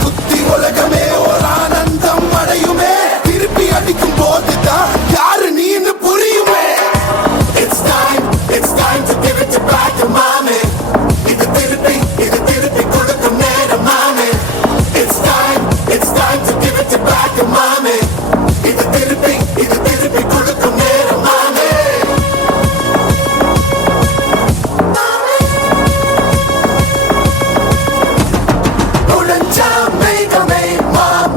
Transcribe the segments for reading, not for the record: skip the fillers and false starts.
குத்தி உலகமே ஒரு ஆனந்தம் அடையுமே திருப்பி அடிக்கும் போதுதான் யாரு நீன்னு புரியுமே It's time to give it back to mommy இது திருப்பி கொடுக்கும் நேரம் மாமே It's time to give it back to mommy இது திருப்பி கொடுக்கும் நேரம் மாமே உடஞ்சா மேகமே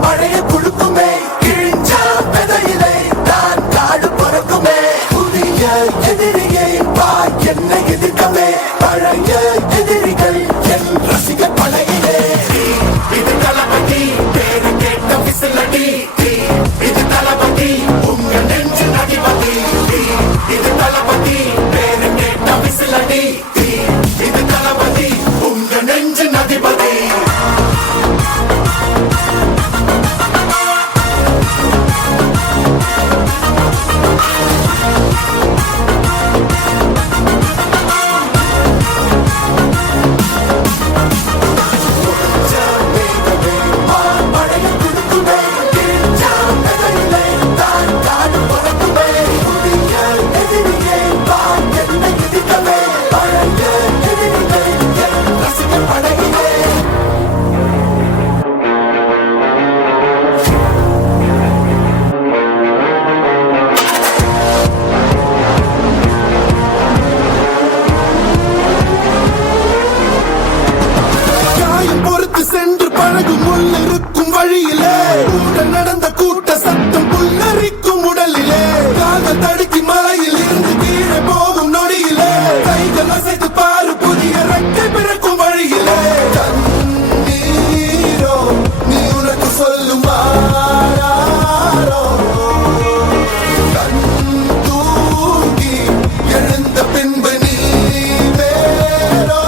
மழையை குடுக்குமே கிழிஞ்சா விதையிலே தான் காடு பிறக்குமே புதிய எதிரியை வா என்னை எதிர்க்கவே பழைய எதிரிகள் என் ரசிக படையிலே இது தளபதி பேரு கேட்ட விசிலடி இது தளபதி உங்க நெஞ்சு நடிபதி இது தளபதி பேரு கேட்ட விசிலடி இது தளபதி உங்க நெஞ்சு நடிபதி சென்று பழகும் உள்ளிருக்கும் வழியிலே உடன் நடந்த கூட்ட சத்தம் புல்லரிக்கும் உடலிலே காதல் தடுக்கி மலையில் இருந்து கீழே போகும் நொடியிலே கைகள் அசைத்து பாரு புதிய ரெக்கை பிறக்கும் வழியிலே கண்ணீரோ நீ உனக்கு சொல்லுமாறோ கண் தூங்கி எழுந்த பின்பு நீ வேறோ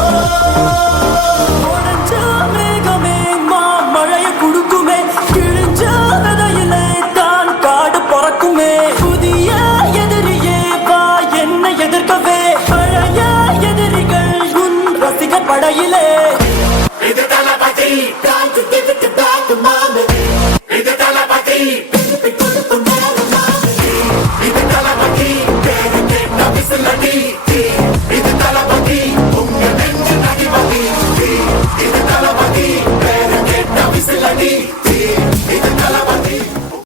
படையிலே இது தளபதி time to give it back to mommy